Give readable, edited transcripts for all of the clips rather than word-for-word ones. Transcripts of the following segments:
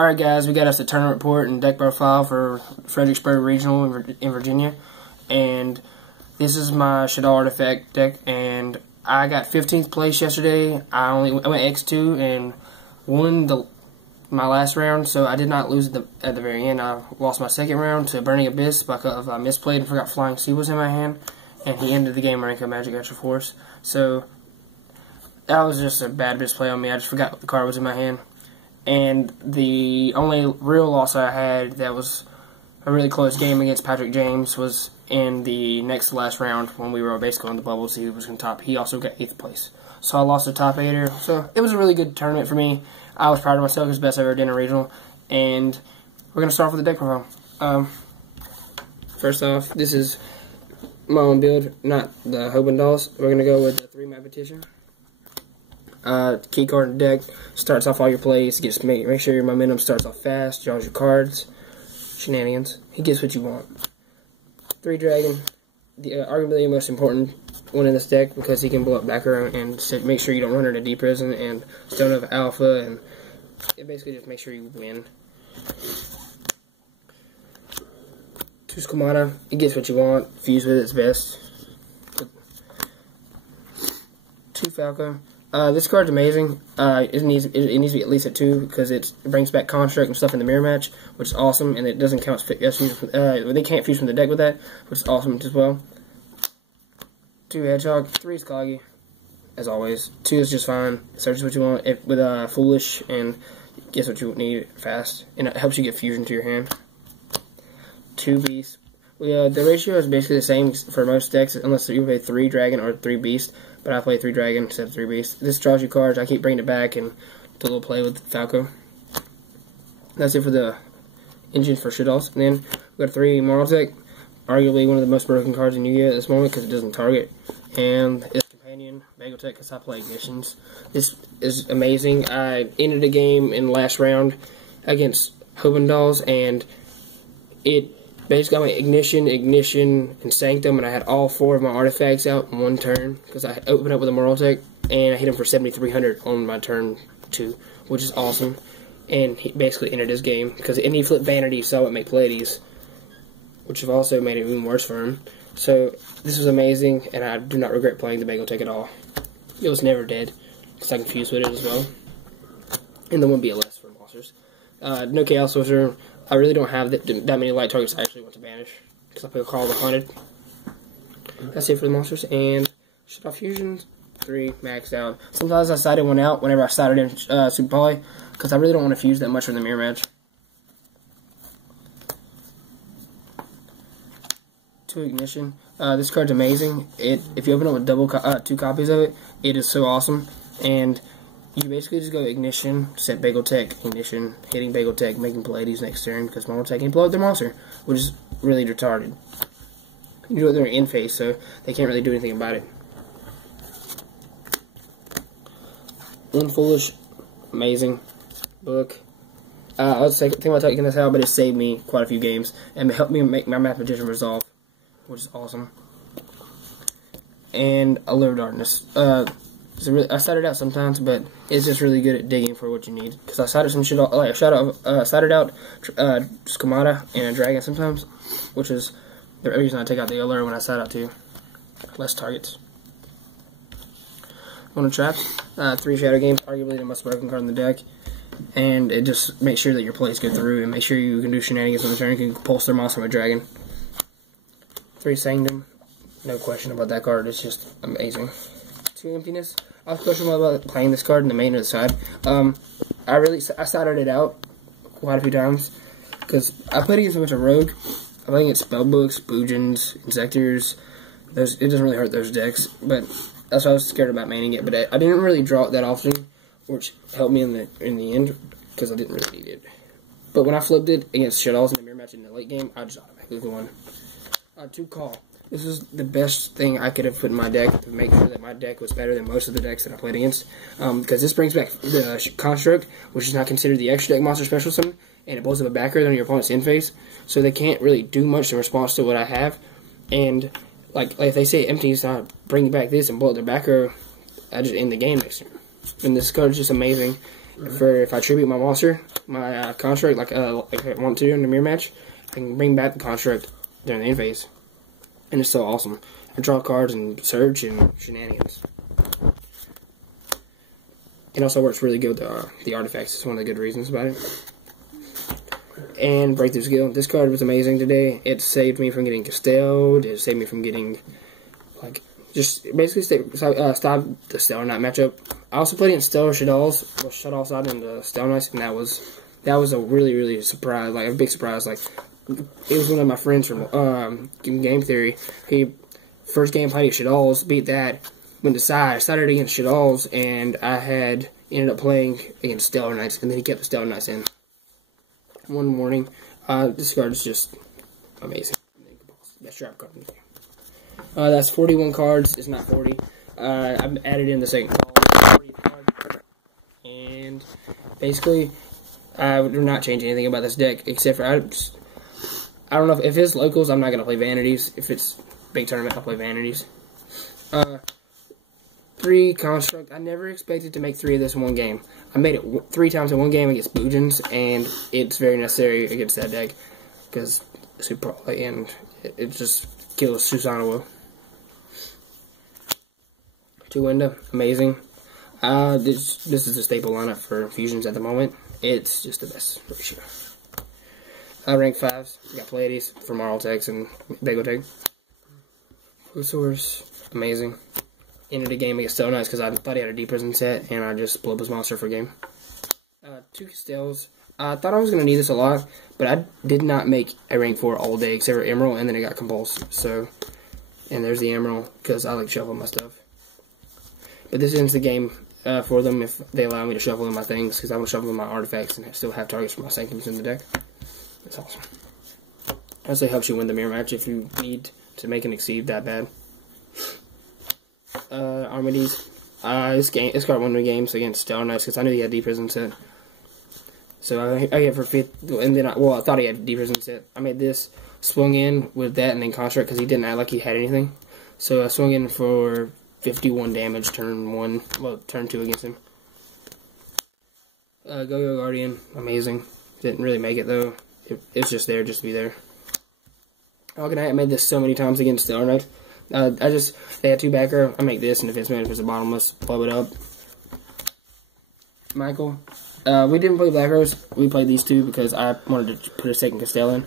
Alright guys, we got us a tournament report and deck profile for Fredericksburg Regional in Virginia. And this is my Shaddoll artifact deck, and I got 15th place yesterday. I went X2 and won my last round, so I did not lose at the very end. I lost my second round to Burning Abyss because I misplayed and forgot Flying Sea was in my hand, and he ended the game running Magic Extra Force. So that was just a bad misplay on me. I just forgot what the card was in my hand. And the only real loss I had that was a really close game against Patrick James was in the next to last round when we were basically on the bubble to see who was going to top. He also got 8th place. So I lost the top 8er. So it was a really good tournament for me. I was proud of myself. It was the best I've ever done in a regional. And we're going to start off with the deck profile. First off, this is my own build, not the Hoban Dolls. We're going to go with the 3 Petition. Key card in the deck starts off all your plays. Just make sure your momentum starts off fast, draws your cards, shenanigans. He gets what you want. 3 Dragon, arguably the most important one in this deck because he can blow up back around and make sure you don't run into Deep Prison and Stone of Alpha, and it basically just makes sure you win. 2 Squamata, he gets what you want. Fuse with it's best. 2 Falco. This card's amazing. It needs to be at least at 2 because it brings back Construct and stuff in the mirror match, which is awesome, and it doesn't count as they can't fuse from the deck with that, which is awesome as well. 2 Hedgehog, 3 Skoggy, as always. 2 is just fine. Searches what you want with Foolish and gets what you need fast, and it helps you get fusion to your hand. 2 Beast. The ratio is basically the same for most decks unless you play 3 Dragon or 3 Beast. But I play 3 Dragon instead of 3 Beast. This draws you cards. I keep bringing it back and do a little play with Falco. That's it for the engine for Shaddolls. And then we got 3 Moraltech. Arguably one of the most broken cards in Yu-Gi-Oh! At this moment because it doesn't target. And its companion, Bageltech, because I play Ignitions. This is amazing. I ended a game in the last round against Hoban Dolls, and it basically I went Ignition, and Sanctum, and I had all 4 of my artifacts out in one turn because I opened up with a Moraltech, and I hit him for 7,300 on my turn 2, which is awesome. And he basically ended his game because he flipped Vanity, so I went make Pleiades, which have also made it even worse for him. So this was amazing, and I do not regret playing the Bageltech at all. It was never dead because I can fuse with it as well, and the 1 BLS for monsters. No Chaos Sorcerer. I really don't have that many light targets I actually want to banish because I play a Call of the Haunted. That's it for the monsters. And Shaddoll Fusions, 3 maxed out. Sometimes I sided one out whenever I sided in Super Poly because I really don't want to fuse that much for the mirror match. 2 Ignition. This card's amazing. If you open it with 2 copies of it, it is so awesome. And you basically just go Ignition, set Bageltech, Ignition, hitting Bageltech, making Pleiades next turn because Moraltech can blow up their monster, which is really retarded. You do it they're in phase, so they can't really do anything about it. 1 Foolish, amazing book. I was thinking about taking this out, but it saved me quite a few games and helped me make my Mathematician resolve, which is awesome. And Allure Darkness. I sided out sometimes, but it's just really good at digging for what you need. Because I sided some shit out, sided out Squamata and a Dragon sometimes, which is the reason I take out the Allure when I side out too. Less targets. 1 Trap, 3 Shadow Games, arguably the most broken card in the deck, and it just makes sure that your plays go through and make sure you can do shenanigans on the turn. You can pulse their monster with a Dragon. 3 Sanctum, no question about that card. It's just amazing. 2 Emptiness. I was questionable about playing this card in the main of the side. I sided it out quite a few times because I played against a bunch of rogue. I played against Spellbooks, Boojins, Insectors. It doesn't really hurt those decks, but that's why I was scared about maining it. But I didn't really draw it that often, which helped me in the end because I didn't really need it. But when I flipped it against Shaddolls in the mirror match in the late game, I just automatically won. 2 Call. This is the best thing I could have put in my deck to make sure that my deck was better than most of the decks that I played against. Because this brings back the Construct, which is not considered the extra deck monster special summon, and it blows up a backer on your opponent's in phase. So they can't really do much in response to what I have. And like if they say empty, so I bring back this and blow up their backer, I just end the game next turn. And this card is just amazing. for if I tribute my monster, my construct, like I want to in the mirror match, I can bring back the construct during the end phase. And it's so awesome. I draw cards and search and shenanigans. It also works really good with the artifacts. It's one of the good reasons about it. And Breakthrough Skill. This card was amazing today. It saved me from getting Castelled. It saved me from getting, like, just basically stopped the Stellar Knight matchup. I also played against Stellar Shaddolls, with Shaddoll side and the Stellar Knights, and that was a really surprise, like a big surprise. Like, it was one of my friends from Game Theory. He first game played against Shaddolls, beat that, went to started against Shaddolls, and I ended up playing against Stellar Knights, and then he kept the Stellar Knights in. One morning, this card is just amazing. Best trap card in the game. That's 41 cards. It's not 40. I've added in the second card. And basically, I would not change anything about this deck except for I don't know if it's locals. I'm not gonna play Vanities. If it's big tournament, I'll play Vanities. 3 construct. I never expected to make 3 of this in one game. I made it 3 times in one game against Boojins, and it's very necessary against that deck because super and it just kills Susanoo. 2 window, amazing. This is the staple lineup for fusions at the moment. It's just the best ratio. Rank 5s, we got Pleiades from Marltex and Begoteg. Source, amazing. Ended the game against Stone Knights because I thought he had a deep prison set, and I just blew up his monster for a game. 2 Castells. I thought I was going to need this a lot, but I did not make a rank 4 all day except for Emerald, and then it got compulsed. So, and there's the Emerald because I like shuffling my stuff. But this ends the game for them if they allow me to shuffle in my things, because I want to shuffle in my artifacts and still have targets for my sanctums in the deck. That's awesome. Also helps you win the mirror match if you need to make an exceed that bad. Armides. This card won me games against Stellar Knights because I knew he had deep prison set. So I get for 5th, and then I thought he had deep prison set. I made this, swung in with that, and then construct because he didn't act like he had anything. So I swung in for 51 damage turn 1, well, turn 2 against him. Go-Go Guardian, amazing. Didn't really make it though. It was just there, just to be there. Algonite, I made this so many times against Stellar Knight. They had 2 back row. I make this, and if it's a bottomless, blow it up. Michael, we didn't play black rows. We played these 2 because I wanted to put a second Castell in,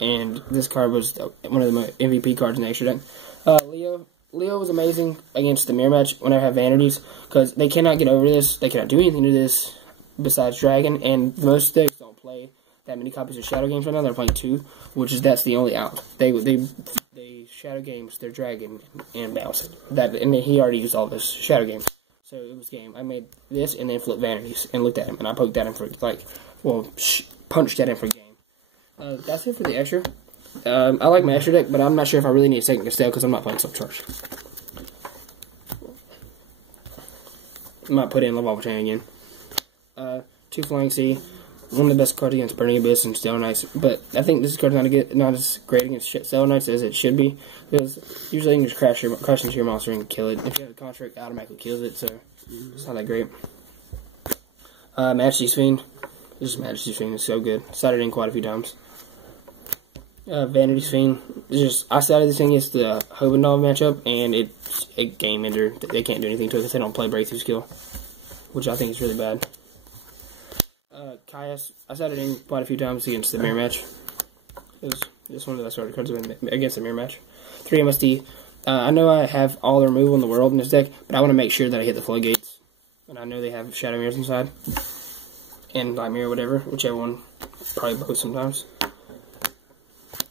and this card was one of the MVP cards in the extra deck. Leo was amazing against the mirror match when I have Vanities, because they cannot get over this. They cannot do anything to this besides Dragon, and most decks don't play that many copies of Shadow Games right now. They're playing 2, that's the only out. They Shadow Games their Dragon and Bounce. And then he already used all this Shadow Games. So it was game. I made this and then flipped Vanities and looked at him, and I poked at him for, punched at him for game. That's it for the extra. I like my extra deck, but I'm not sure if I really need a second Castell because I'm not playing Subcharge. I might put in Love Chain again. 2 Flying Sea. One of the best cards against Burning Abyss and Stellar Knights, but I think this card's not as great against Stellar Knights as it should be, because usually you can just crash into your monster and kill it. If you have a construct, it automatically kills it, so it's not that great. Majesty's Fiend. This is Majesty's Fiend. It's so good. Started in quite a few times. Vanity's Fiend. I started this thing against the Hobendall matchup, and it's a game ender. They can't do anything to it because they don't play Breakthrough Skill, which I think is really bad. Caius, I started in quite a few times against the mirror match. It's one of the best starter cards against the mirror match. 3 MST. I know I have all the removal in the world in this deck, but I want to make sure that I hit the floodgates. And I know they have Shadow Mirrors inside. And Light Mirror, whatever, whichever one. Probably both sometimes.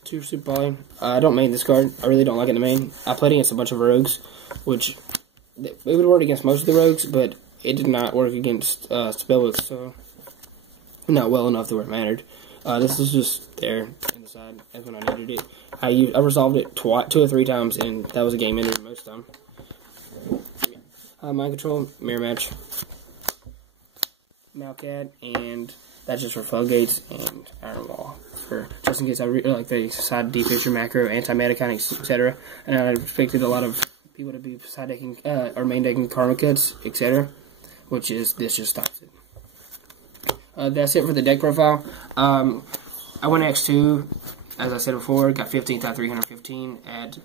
2 Super Poly. I don't main this card. I really don't like it to main. I played against a bunch of rogues, which it would work against most of the rogues, but it did not work against spellbooks, so not well enough that it mattered. This is just there in the side as when I needed it. I resolved it 2 or 3 times, and that was a game ender most of the time. Mind Control, Mirror Match, Malcat, and that's just for floodgates and Iron Wall. For just in case I like the side defense macro, anti-meta, etc. And I expected a lot of people to be side decking or main decking karma cuts, etc. Which is this just stops it. That's it for the deck profile. I went X2, as I said before, got 15th out of 315 at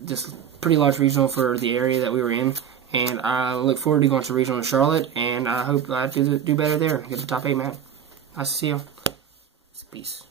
this pretty large regional for the area that we were in. And I look forward to going to regional in Charlotte, and I hope I do better there, get the top 8 map. Nice to see you. Peace.